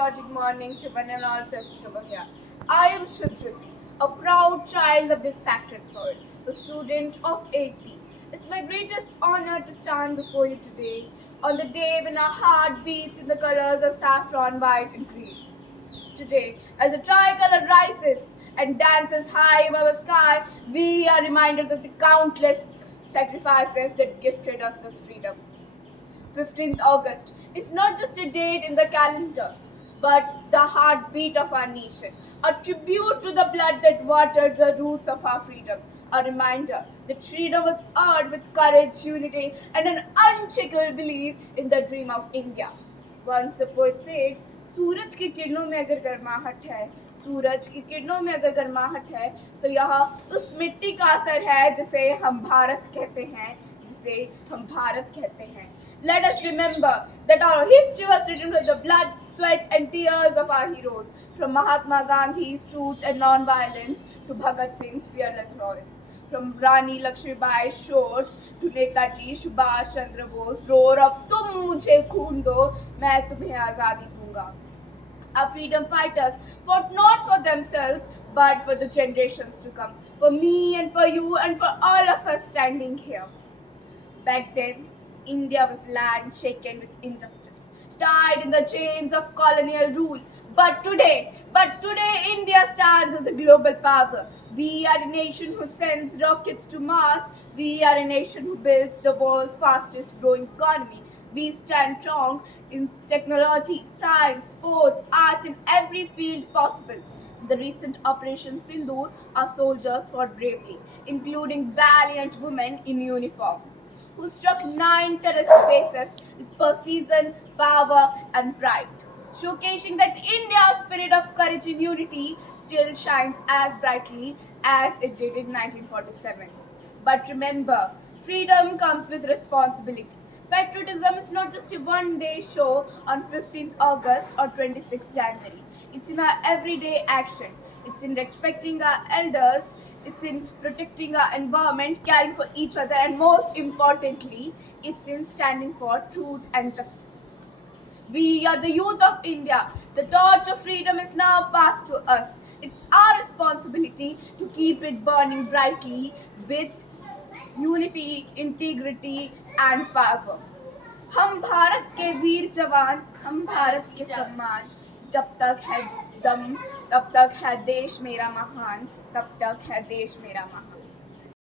patriotic morning to one and all present over here. I am Shudhriti, a proud child of this sacred soil, a student of 8P. It's my greatest honor to stand before you today, on the day when our heart beats in the colors of saffron, white, and green. Today, as the tricolor rises and dances high above the sky, we are reminded of the countless sacrifices that gifted us this freedom. 15th August is not just a date in the calendar, but the heartbeat of our nation, a tribute to the blood that watered the roots of our freedom, a reminder that freedom was earned with courage, unity, and an unshakable belief in the dream of India. Once the poet said, सूरज की किरणों में अगर गर्माहट है सूरज की किरणों में अगर गर्माहट है तो यह उस मिट्टी का असर है जिसे हम भारत कहते हैं Let us remember that our history was written with the blood, sweat, and tears of our heroes, from Mahatma Gandhi's truth and non-violence to Bhagat Singh's fearless voice, from Rani Lakshmibai's shout to Netaji Subhash Chandra Bose's roar of "तुम मुझे खून दो, मैं तुम्हें आजादी दूंगा." Our freedom fighters fought not for themselves, but for the generations to come, for me and for you and for all of us standing here. Back then, India was land shaken with injustice, tied in the chains of colonial rule. But today, India stands as a global power. We are a nation who sends rockets to Mars. We are a nation who builds the world's fastest growing economy. We stand strong in technology, science, sports, arts, in every field possible. The recent Operation Sindoor, our soldiers fought bravely, including valiant women in uniform, who struck 9 terrorist bases with precision, power, and pride, showcasing that India's spirit of courage and unity still shines as brightly as it did in 1947. But remember, freedom comes with responsibility. Patriotism is not just a one-day show on 15th August or 26th January. It's in our everyday action. It's in respecting our elders. It's in protecting our environment, caring for each other, and most importantly, it's in standing for truth and justice. We are the youth of India. The torch of freedom is now passed to us. It's our responsibility to keep it burning brightly with unity, integrity, and power. हम भारत के वीर जवान, हम भारत के सम्मान, जब तक है दम, तब तक है देश मेरा महान, तब तक है देश मेरा महान.